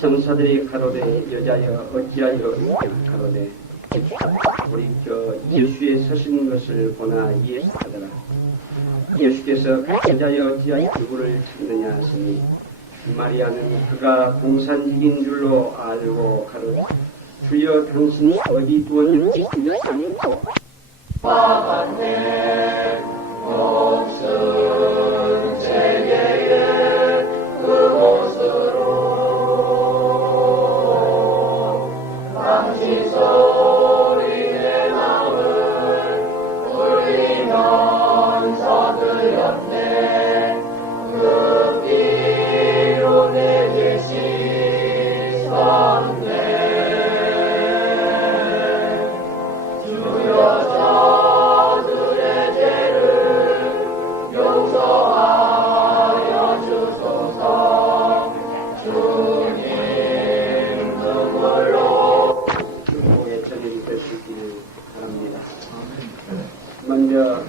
천사들이 가로되 여자여 어찌하여 가로되 우리 예수의 서신 것을 보나 이해하더라. 예수께서 여자여 어찌하여 누구를 찾느냐 하시니 마리아는 그가 공산직인 줄로 알고 가로되 주여 당신이 어디 두었는지 않고 화관내 목숨 제게에 그곳으로 당신 소리 내 마음을 울리면서 들렸네. 그 피로 내게 씻었네. 주여 저들의 죄를 용서하여 주소서. 주님 눈물로 축복의 저녁이 될 수 있기를 바랍니다. 먼저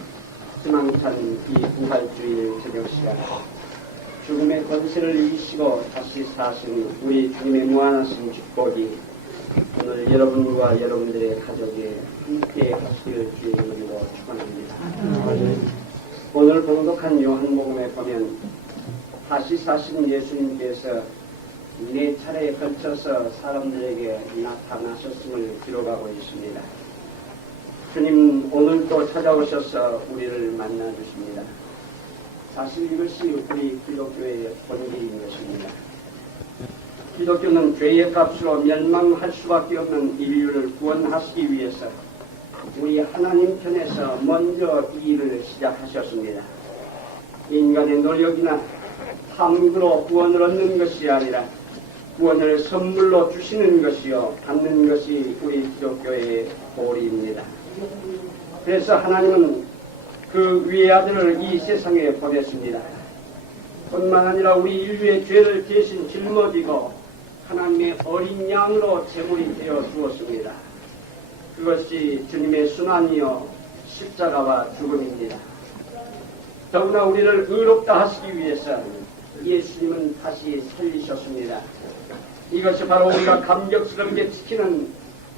희망찬 이 부활주일 저녁 시간 죽음의 권세를 이기시고 다시 사신 우리 주님의 무한하신 축복이 오늘 여러분과 여러분들의 가족에 함께 하시길 주의 이름으로 축원합니다. 오늘 봉독한 요한복음에 보면 다시 사신 예수님께서 네 차례에 걸쳐서 사람들에게 나타나셨음을 기록하고 있습니다. 주님 오늘도 찾아오셔서 우리를 만나주십니다. 사실 이것이 우리 기독교의 본질인 것입니다. 기독교는 죄의 값으로 멸망할 수밖에 없는 인류를 구원하시기 위해서 우리 하나님 편에서 먼저 이 일을 시작하셨습니다. 인간의 노력이나 탐구로 구원을 얻는 것이 아니라 구원을 선물로 주시는 것이요 받는 것이 우리 기독교의 도리입니다. 그래서 하나님은 그 위의 아들을 이 세상에 보냈습니다. 뿐만 아니라 우리 인류의 죄를 대신 짊어지고 하나님의 어린 양으로 제물이 되어 주었습니다. 그것이 주님의 순환이요 십자가와 죽음입니다. 더구나 우리를 의롭다 하시기 위해서 예수님은 다시 살리셨습니다. 이것이 바로 우리가 감격스럽게 지키는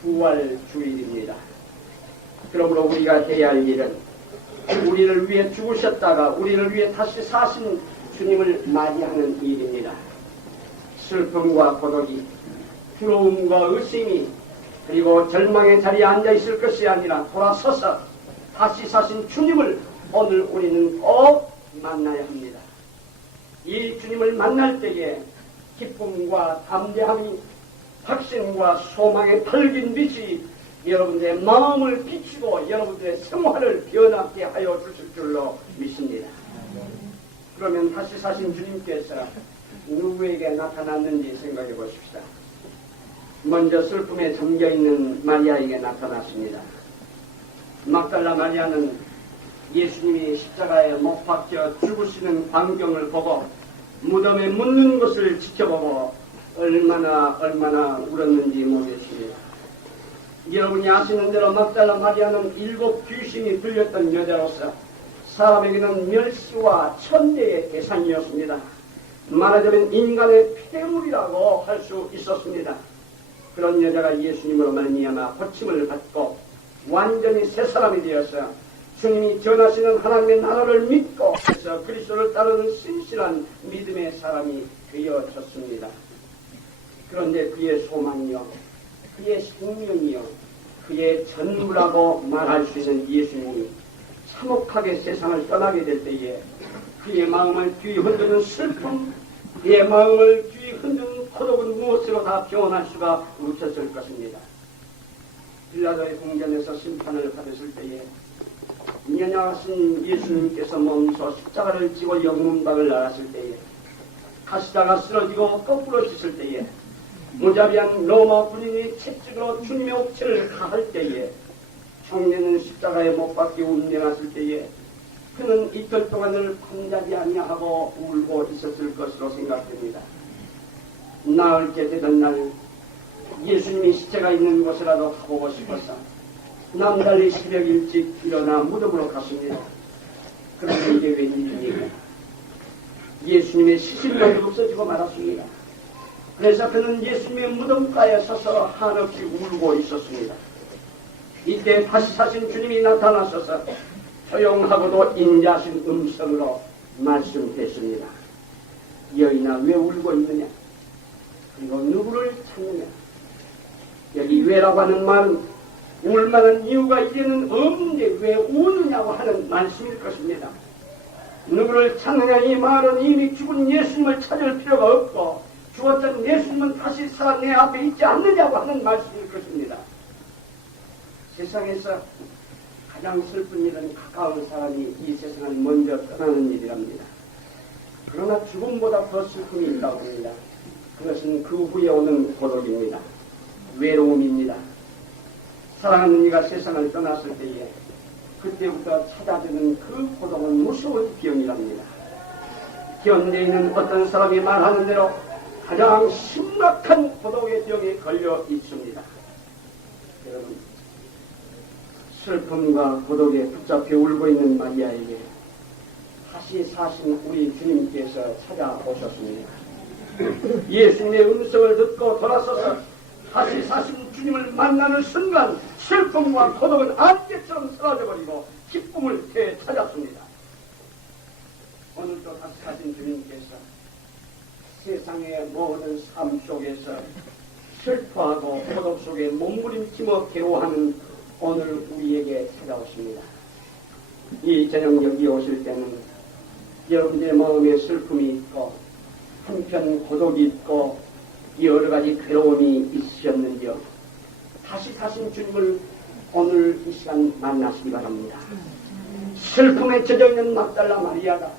부활주일입니다. 그러므로 우리가 해야 할 일은 우리를 위해 죽으셨다가 우리를 위해 다시 사신 주님을 맞이하는 일입니다. 슬픔과 고독이, 두려움과 의심이, 그리고 절망의 자리에 앉아있을 것이 아니라 돌아서서 다시 사신 주님을 오늘 우리는 꼭 만나야 합니다. 이 주님을 만날 때에 기쁨과 담대함이, 확신과 소망의 밝은 빛이 여러분들의 마음을 비추고 여러분들의 생활을 변하게 하여 주실 줄로 믿습니다. 그러면 다시 사신 주님께서 누구에게 나타났는지 생각해 보십시다. 먼저 슬픔에 잠겨있는 마리아에게 나타났습니다. 막달라 마리아는 예수님이 십자가에 못 박혀 죽으시는 광경을 보고 무덤에 묻는 것을 지켜보고 얼마나 울었는지 모르겠습니다. 여러분이 아시는 대로 막달라 마리아는 7 귀신이 들렸던 여자로서 사람에게는 멸시와 천대의 대상이었습니다. 말하자면 인간의 폐물이라고 할 수 있었습니다. 그런 여자가 예수님으로 말미암아 고침을 받고 완전히 새 사람이 되어서 주님이 전하시는 하나님의 나라를 믿고 그래서 그리스도를 따르는 신실한 믿음의 사람이 되어졌습니다. 그런데 그의 소망이요, 그의 생명이요, 그의 전부라고 말할 수 있는 예수님이 참혹하게 세상을 떠나게 될 때에 그의 마음을 뒤흔드는 슬픔, 그의 마음을 뒤흔드는 고독은 무엇으로 다 표현할 수가 없었을 것입니다. 빌라도의 궁전에서 심판을 받았을 때에 연약하신 예수님께서 몸소 십자가를 지고 영문박을 날았을 때에 가시다가 쓰러지고 거꾸로 씻을 때에 무자비한 로마 군인이 채찍으로 주님의 옥체를 가할 때에 청년은 십자가에 못 박혀 운명했을 때에 그는 이틀 동안을 잠자지 아니하고 울고 있었을 것으로 생각됩니다. 나을 게 되던 날 예수님이 시체가 있는 곳이라도 가보고 싶어서 남달리 새벽 일찍 일어나 무덤으로 갔습니다. 그런데 이게 웬일입니까? 예수님의 시신력이 없어지고 말았습니다. 그래서 그는 예수님의 무덤가에 서서 한없이 울고 있었습니다. 이때 다시 사신 주님이 나타나셔서 조용하고도 인자하신 음성으로 말씀했습니다. 여인아, 왜 울고 있느냐? 그리고 누구를 찾느냐? 여기 왜라고 하는 말은 울만한 이유가 이제는 없는데 왜 우느냐고 하는 말씀일 것입니다. 누구를 찾느냐, 이 말은 이미 죽은 예수님을 찾을 필요가 없고 죽었던 예수님은 다시 살아 내 앞에 있지 않느냐고 하는 말씀일 것입니다. 세상에서 가장 슬픈 일은 가까운 사람이 이 세상을 먼저 떠나는 일이랍니다. 그러나 죽음보다 더 슬픔이 있다고 합니다. 그것은 그 후에 오는 고독입니다. 외로움입니다. 사랑하는 이가 세상을 떠났을 때에 그때부터 찾아드는 그 고독은 무서운 병이랍니다. 현대에 있는 어떤 사람이 말하는 대로 가장 심각한 고독의 병에 걸려 있습니다. 여러분, 슬픔과 고독에 붙잡혀 울고 있는 마리아에게 다시 사신 우리 주님께서 찾아오셨습니다. 예수님의 음성을 듣고 돌아서서 다시 사신 주님을 만나는 순간 슬픔과 고독은 안개처럼 사라져버리고 기쁨을 되찾았습니다. 오늘도 다시 사신 주님께서 세상의 모든 삶 속에서 슬퍼하고 고독 속에 몸부림치며 괴로워하는 오늘 우리에게 찾아오십니다. 이 저녁 여기 오실 때는 여러분들의 마음에 슬픔이 있고 한편 고독이 있고 여러 가지 괴로움이 있으셨는지요. 다시 사신 주님을 오늘 이 시간 만나시기 바랍니다. 슬픔에 젖어있는 막달라 마리아가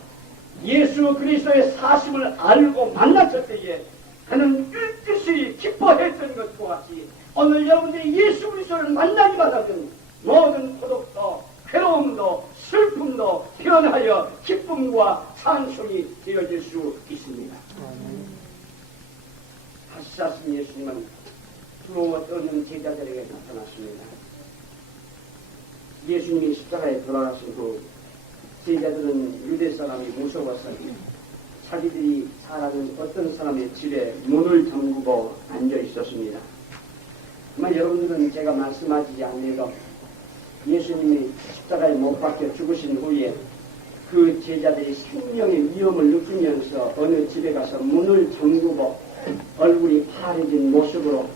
예수 그리스도의 사심을 알고 만났을 때에 그는 뜻이 기뻐했던 것과 같이 오늘 여러분들이 예수 그리스도를 만나기만 하면 모든 고독도 괴로움도 슬픔도 변하여 기쁨과 찬송이 되어질 수 있습니다. 다시 사신 예수님은 두려워 떠는 제자들에게 나타났습니다. 예수님이 십자가에 돌아가신 후 제자들은 유대 사람이 무서워서 자기들이 잘 아는 어떤 사람의 집에 문을 잠그고 앉아 있었습니다. 아마 여러분들은 제가 말씀하지 않아도 예수님이 십자가에 못 박혀 죽으신 후에 그 제자들이 생명의 위험을 느끼면서 어느 집에 가서 문을 잠그고 얼굴이 파래진 모습으로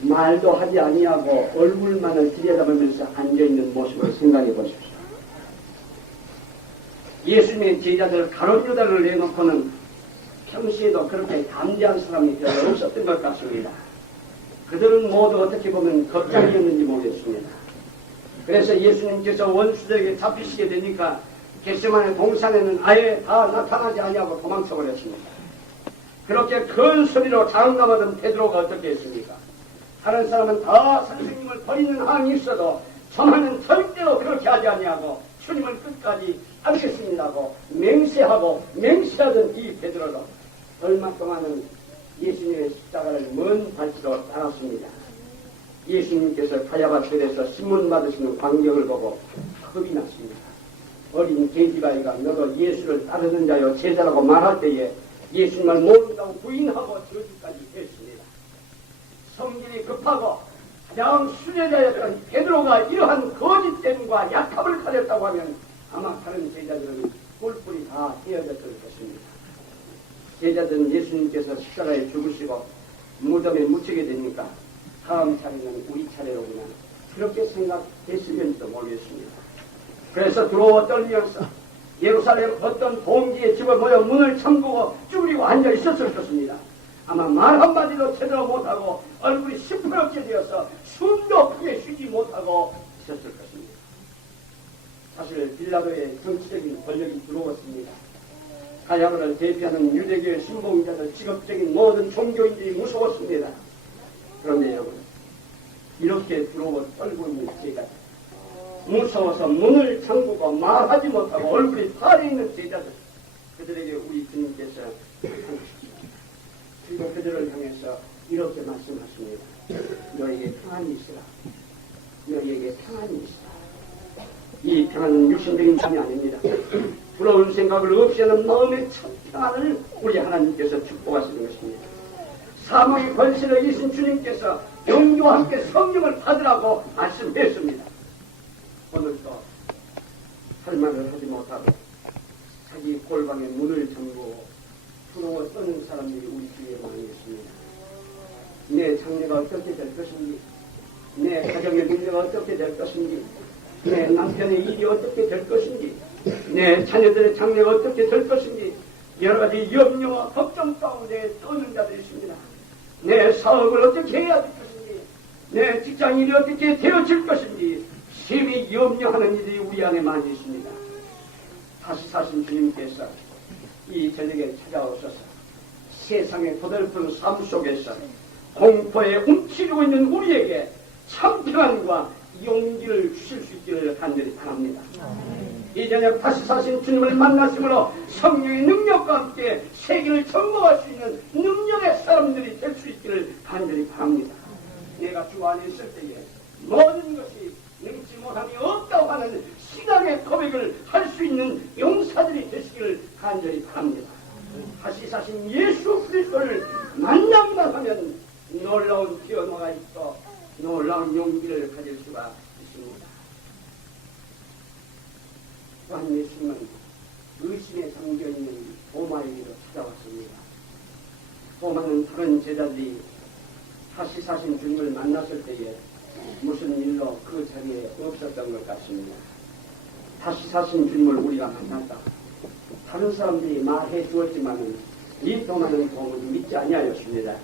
말도 하지 아니하고 얼굴만을 들여다보면서 앉아있는 모습을 생각해 보십시오. 예수님의 제자들 가룟 유다를 내놓고는 평시에도 그렇게 담대한 사람이 별로 없었던 것 같습니다. 그들은 모두 어떻게 보면 겁장이었는지 모르겠습니다. 그래서 예수님께서 원수들에게 잡히시게 되니까 겟세마네 동산에는 아예 다 나타나지 아니하고 도망쳐 버렸습니다. 그렇게 큰 소리로 장담하던 베드로가 어떻게 했습니까? 다른 사람은 다 선생님을 버리는 한이 있어도 저만은 절대로 그렇게 하지 아니하고 주님을 끝까지 알겠습니다고 맹세하던 이 베드로가 얼마 동안은 예수님의 십자가를 먼 발치로 따랐습니다. 예수님께서 가야바틀에서 신문 받으시는 광경을 보고 겁이 났습니다. 어린 돼지가이가 너도 예수를 따르는 자요 제자라고 말할 때에 예수님을 모른다고 부인하고 저주까지 했습니다. 성질이 급하고 가장 순례자였던 베드로가 이러한 거짓됨과 약함을 가졌다고 하면 아마 다른 제자들은 뿔뿔이 다 헤어졌을 것입니다. 제자들은 예수님께서 십자가에 죽으시고 무덤에 묻히게 되니까 다음 차례는 우리 차례로구나 그렇게 생각했으면지도 모르겠습니다. 그래서 두려워 떨면서 예루살렘 어떤 동지의 집을 모여 문을 잠그고 쭈그리고 앉아 있었을 것입니다. 아마 말 한마디도 제대로 못하고 얼굴이 시퍼렇게 되어서 숨도 크게 쉬지 못하고 있었을 것입니다. 사실 빌라도의 정치적인 권력이 두려웠습니다. 가야바를 대표하는 유대교의 신봉자들, 직업적인 모든 종교인들이 무서웠습니다. 그런데 여러분, 이렇게 두려워 떨고 있는 제자들, 무서워서 문을 잠그고 말하지 못하고 얼굴이 파래 있는 제자들, 그들에게 우리 주님께서 그리고 그들을 향해서 이렇게 말씀하십니다. 너에게 평안이 있으라. 너에게 평안이 있으라. 이 평안은 육신적인 평안이 아닙니다. 부러운 생각을 없이 하는 마음의 첫 평안을 우리 하나님께서 축복하시는 것입니다. 사망의 권세를 이신 주님께서 영주와 함께 성령을 받으라고 말씀했습니다. 오늘도 할 말을 하지 못하고 자기 골방에 문을 잠그고 두려워 떠는 사람들이 우리 주위에 많이 있습니다. 내 장래가 어떻게 될 것인지, 내 가정의 문제가 어떻게 될 것인지, 내 남편의 일이 어떻게 될 것인지, 내 자녀들의 장래가 어떻게 될 것인지 여러 가지 염려와 걱정 가운데 떠는 자들이 있습니다. 내 사업을 어떻게 해야 될 것인지, 내 직장일이 어떻게 되어질 것인지 심히 염려하는 이들이 우리 안에 많이 있습니다. 다시 사신 주님께서 이 저녁에 찾아오셔서 세상의 고달픈 삶 속에서 공포에 움츠리고 있는 우리에게 참 평안과 용기를 주실 수 있기를 간절히 바랍니다. 이 저녁 다시 사신 주님을 만났으므로 성령의 능력과 함께 세계를 정복할 수 있는 능력의 사람들이 될 수 있기를 간절히 바랍니다. 내가 주 안에 있을 때에 모든 것이 능치 못함이 없다고 하는 신앙의 고백을 할 수 있는 용사들이 되시기를 간절히 바랍니다. 다시 사신 예수 그리스도를 만나기만 하면 놀라운 변화가 있고 놀라운 용기를 가질 수가 있습니다. 또한 예수님은 의심에 잠겨있는 도마에게로 찾아왔습니다. 도마는 다른 제자들이 다시 사신 주님을 만났을 때에 무슨 일로 그 자리에 없었던 것 같습니다. 다시 사신 주님을 우리가 만났다. 다른 사람들이 말해 주었지만은 이 도마는 도무지 믿지 아니하였습니다.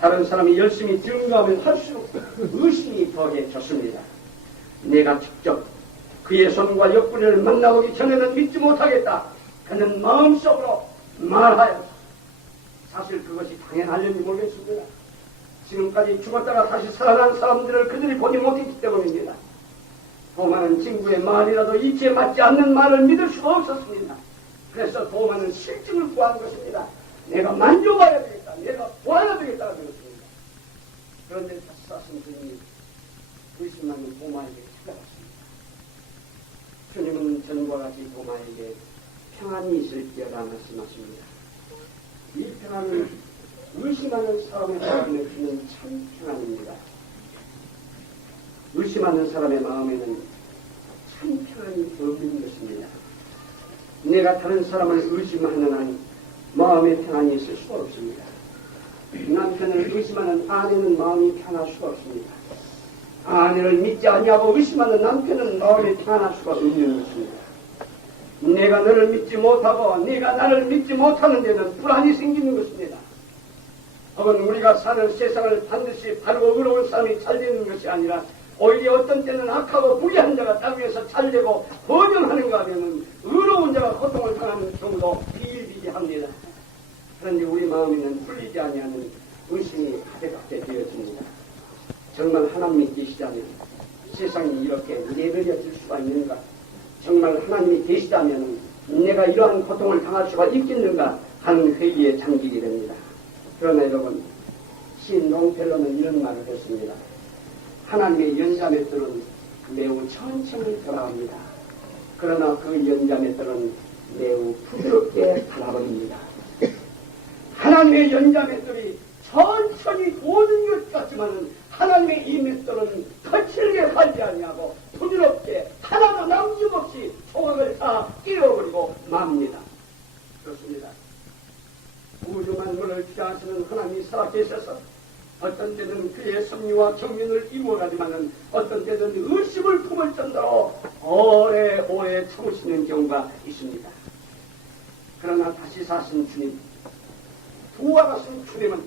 다른 사람이 열심히 증거하면 할수록 의심이 더해졌습니다. 내가 직접 그의 손과 옆구리를 만나보기 전에는 믿지 못하겠다. 그는 마음속으로 말하였다. 사실 그것이 당연하려니 모르겠습니다. 지금까지 죽었다가 다시 살아난 사람들을 그들이 보지 못했기 때문입니다. 도마는 친구의 말이라도 이치에 맞지 않는 말을 믿을 수가 없었습니다. 그래서 도마는 실증을 구한 것입니다. 내가 만져봐야 되겠다. 내가 보아야 되겠다고 그랬습니다. 그런데 다시 사신 주님이 의심하는 도마에게 찾아갔습니다. 주님은 전과 같이 도마에게 평안이 있을지어다 말씀하십니다. 이 평안은 의심하는 사람의 마음에 주는 참 평안입니다. 의심하는 사람의 마음에는 참 평안이 없는 것입니다. 내가 다른 사람을 의심하는 한 마음의 평안이 있을 수가 없습니다. 남편을 의심하는 아내는 마음이 편할 수가 없습니다. 아내를 믿지 아니하고 의심하는 남편은 마음이 편할 수가 없는 것입니다. 내가 너를 믿지 못하고 네가 나를 믿지 못하는 데는 불안이 생기는 것입니다. 혹은 우리가 사는 세상을 반드시 바르고 의로운 사람이 잘 되는 것이 아니라 오히려 어떤 때는 악하고 불의한 자가 땅 위에서 잘 되고 번영하는가 하면 의로운 자가 고통을 당하는 경우도 비일비재합니다. 그런데 우리 마음에는 풀리지 아니하는 의심이 가득하게 되어집니다. 정말 하나님이 계시다면 세상이 이렇게 내버려질 수가 있는가? 정말 하나님이 계시다면 내가 이러한 고통을 당할 수가 있겠는가 하는 회의에 잠기게 됩니다. 그러나 여러분, 시인 롱펠러는 이런 말을 했습니다. 하나님의 연자맷돌은 매우 천천히 돌아갑니다. 그러나 그 연자맷돌은 매우 부드럽게 달아버립니다. 하나님의 연자맷돌이 천천히 모든 것 같지만은 하나님의 이 맷돌은 거칠게 갈지 아니하고 부드럽게 하나도 남김없이 조각을 다 끼워버리고 맙니다. 그렇습니다. 우주 만물을 피하시는 하나님이 살아계셔서 어떤 때는 그의 섭리와 경륜을 이루어가지만은 어떤 때는 의심을 품을 정도로 오래오래 참으시는 경우가 있습니다. 그러나 다시 사신 주님, 부활하신 주님은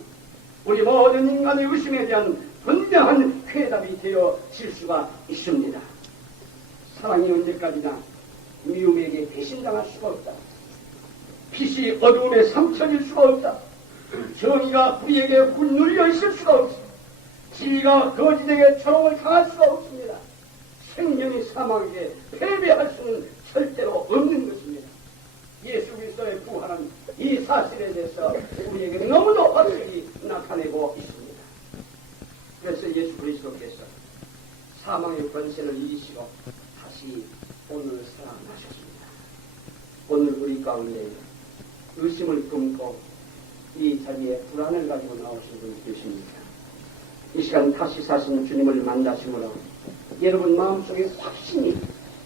우리 모든 인간의 의심에 대한 분명한 회답이 되어질 수가 있습니다. 사랑이 언제까지나 미움에게 배신당할 수가 없다. 빛이 어두움에 삼켜질 수가 없다. 정의가 불의에게 หุ่눌려 있을 수가 없습니다. 진리가 거짓에게 조롱을 당할 수가 없습니다. 생명이 사망에게 패배할 수는 절대로 없는 것입니다. 예수 그리스도의 부활은 이 사실에 대해서 우리에게 너무도 확실히 나타내고 있습니다. 그래서 예수 그리스도께서 사망의 권세를 이기시고 다시 오늘 살아나셨습니다. 오늘 우리 가운데 의심을 품고 이 자리에 불안을 가지고 나오신 분이 계십니다. 이 시간 다시 사신 주님을 만나심으로 여러분 마음속에 확신이,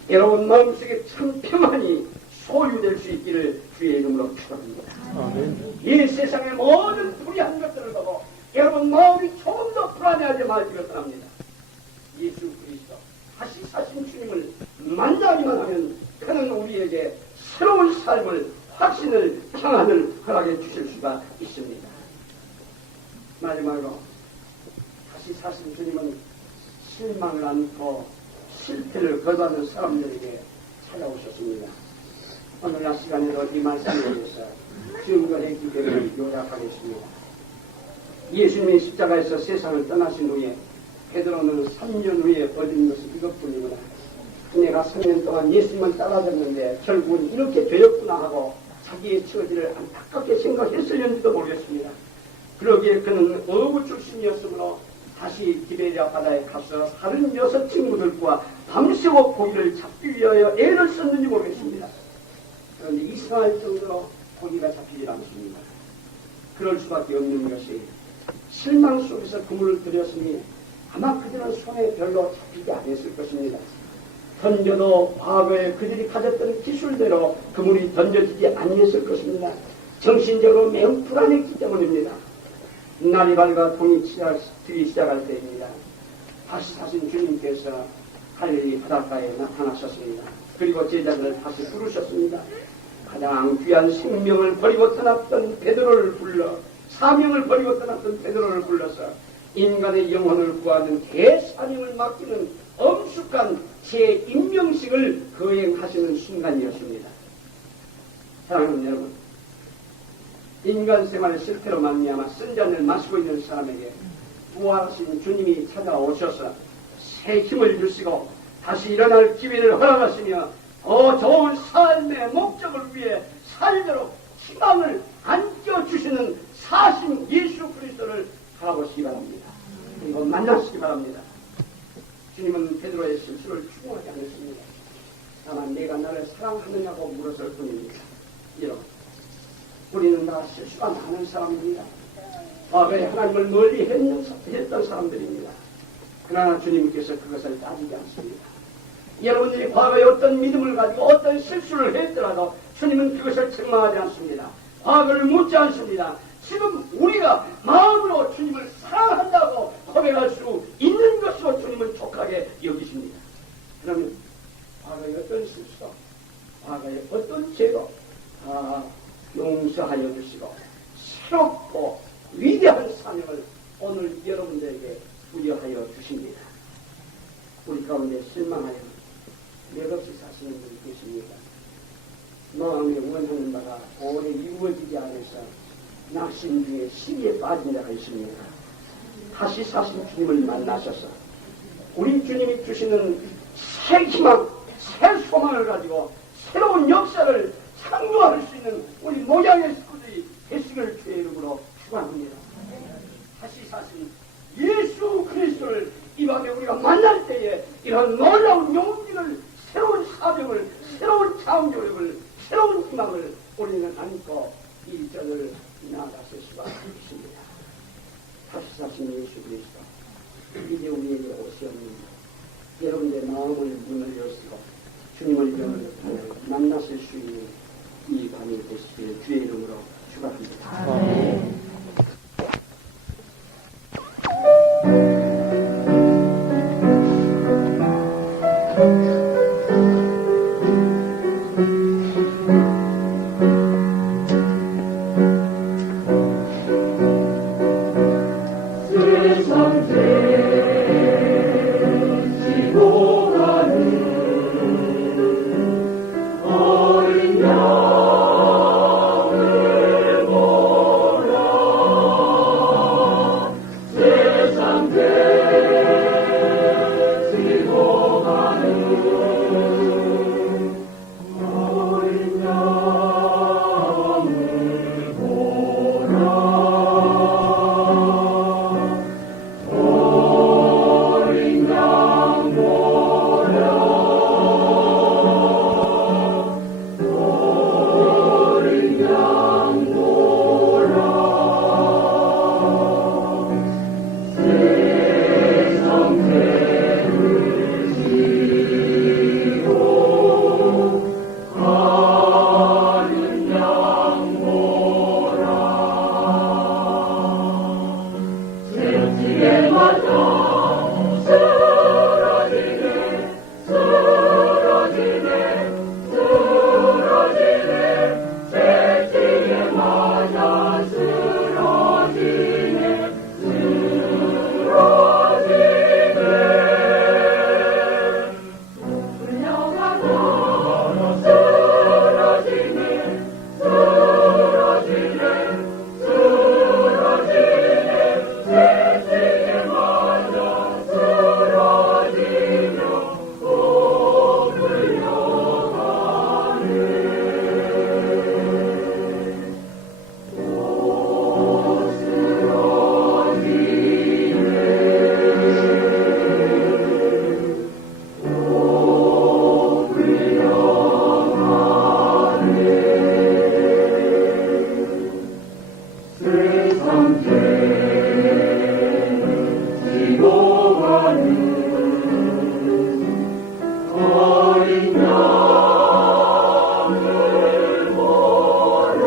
여러분 마음속에 참 평안이 소유될 수 있기를 주의 이름으로 축원합니다. 이 세상의 모든 불의한 것들을 보고 여러분 마음이 조금 더 불안해하지 말기를 바랍니다. 예수 그리스도 다시 사신 주님을 만나기만 하면 그는 우리에게 새로운 삶을, 확신을, 평안을 허락해 주실 수가 있습니다. 마지막으로 다시 사신 주님은 실망을 않고 실패를 거부하는 사람들에게 찾아오셨습니다. 오늘 날 시간에도 이 말씀에 대해서 증거의 기대를 요약하겠습니다. 예수님이 십자가에서 세상을 떠나신 후에 베드로는 3년 후에 벌인 것이 이것뿐이구나. 내가 3년 동안 예수님을 따라잡는데 결국은 이렇게 되었구나 하고 자기의 처지를 안타깝게 생각했을는지도 모르겠습니다. 그러기에 그는 어부 출신이었으므로 다시 디베리아 바다에 가서 다른 6 친구들과 밤새워 고기를 잡기 위하여 애를 썼는지 모르겠습니다. 그런데 이상할 정도로 고기가 잡히질 않습니다. 그럴 수밖에 없는 것이 실망 속에서 그물을 들였으니 아마 그들은 손에 별로 잡히지 않았을 것입니다. 던져도 과거에 그들이 가졌던 기술대로 그물이 던져지지 아니했을 것입니다. 정신적으로 매우 불안했기 때문입니다. 날이 밝아 동이 트기 시작할 때입니다. 다시 사신 주님께서 갈릴리 바닷가에 나타나셨습니다. 그리고 제자들을 다시 부르셨습니다. 가장 귀한 생명을 버리고 떠났던 베드로를 불러, 사명을 버리고 떠났던 베드로를 불러서 인간의 영혼을 구하는 대사명을 맡기는 엄숙한 재임명식을 거행하시는 순간이었습니다. 사랑하는 여러분, 인간 생활의 실패로 말미암아 쓴 잔을 마시고 있는 사람에게 부활하신 주님이 찾아오셔서 새 힘을 주시고 다시 일어날 기회를 허락하시며 더 좋은 삶의 목적을 위해 살도록 희망을 안겨주시는 사신 예수 그리스도를 바라보시기 바랍니다. 그리고 만나시기 바랍니다. 주님은 베드로의 실수를 추궁하지 않았습니다. 다만 내가 나를 사랑하느냐고 물었을 뿐입니다. 여러분, 우리는 다 실수가 많은 사람입니다. 과거에 하나님을 멀리 했던 사람들입니다. 그러나 주님께서 그것을 따지지 않습니다. 여러분들이 과거에 어떤 믿음을 가지고 어떤 실수를 했더라도 주님은 그것을 책망하지 않습니다. 과거를 묻지 않습니다. 지금 우리가 마음으로 주님을 사랑한다고 고백할 수 있는 것으로 주님은 족하게 여기십니다. 그러면 과거의 어떤 실수, 과거의 어떤 죄도 다 용서하여 주시고 새롭고 위대한 사명을 오늘 여러분들에게 부여하여 주십니다. 우리 가운데 실망하여 맥없이 사시는 분이 계십니다. 마음에 원하는 바가 오래 이루어지지 않아서 낙심 중에 시기에 빠진 자가 있습니다. 다시 사신 주님을 만나셔서 우리 주님이 주시는 새 희망, 새 소망을 가지고 새로운 역사를 창조할 수 있는 우리 모양의 식구들이 되시기를 주의 이름으로 축원합니다. 다시 사신 예수 그리스도를 이 밤에 우리가 만날 때에 이런 놀라운 용기를, 새로운 사명을, 새로운 창조력을, 새로운 희망을 우리는 안고 이 절을 나아가실 수가 있습니다. 다시 사신 예수 그리스도, 이제 우리에게 오시옵니다. 여러분들의 마음을 문을 여시고 주님을 만나실 수 있는 이 밤이 되시기를 주의 이름으로 축원합니다. 아멘. 어린 양을 보라 세상 죄를 지고 가는 어린 양을 보라.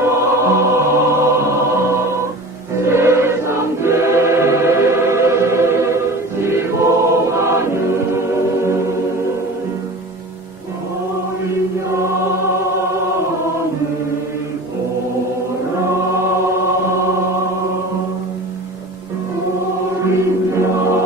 세상 죄를 지고 가는 어린 양을 보라. 어린 양을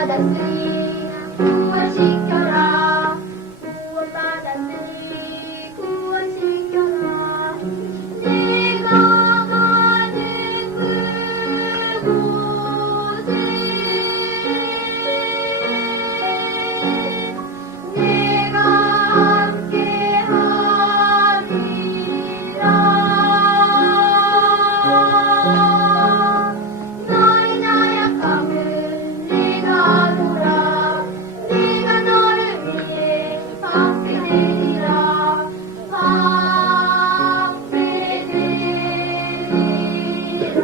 구원받았으니 구원시켜라 구원받았으니 구원시켜라 내가 가는 그곳에 내가 함께하리라 너희 나약함은 내가 돌아 내가 너를 위해 방패되리라 방패되리라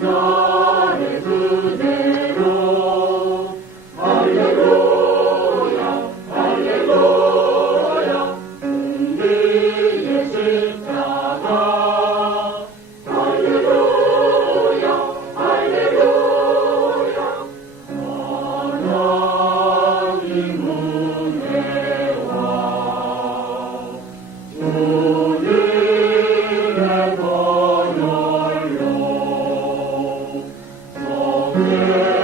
나의 그대로 할렐루야 할렐루야 우리의 십자가 할렐루야 할렐루야 하나님 은혜와 주님의 번영로 성령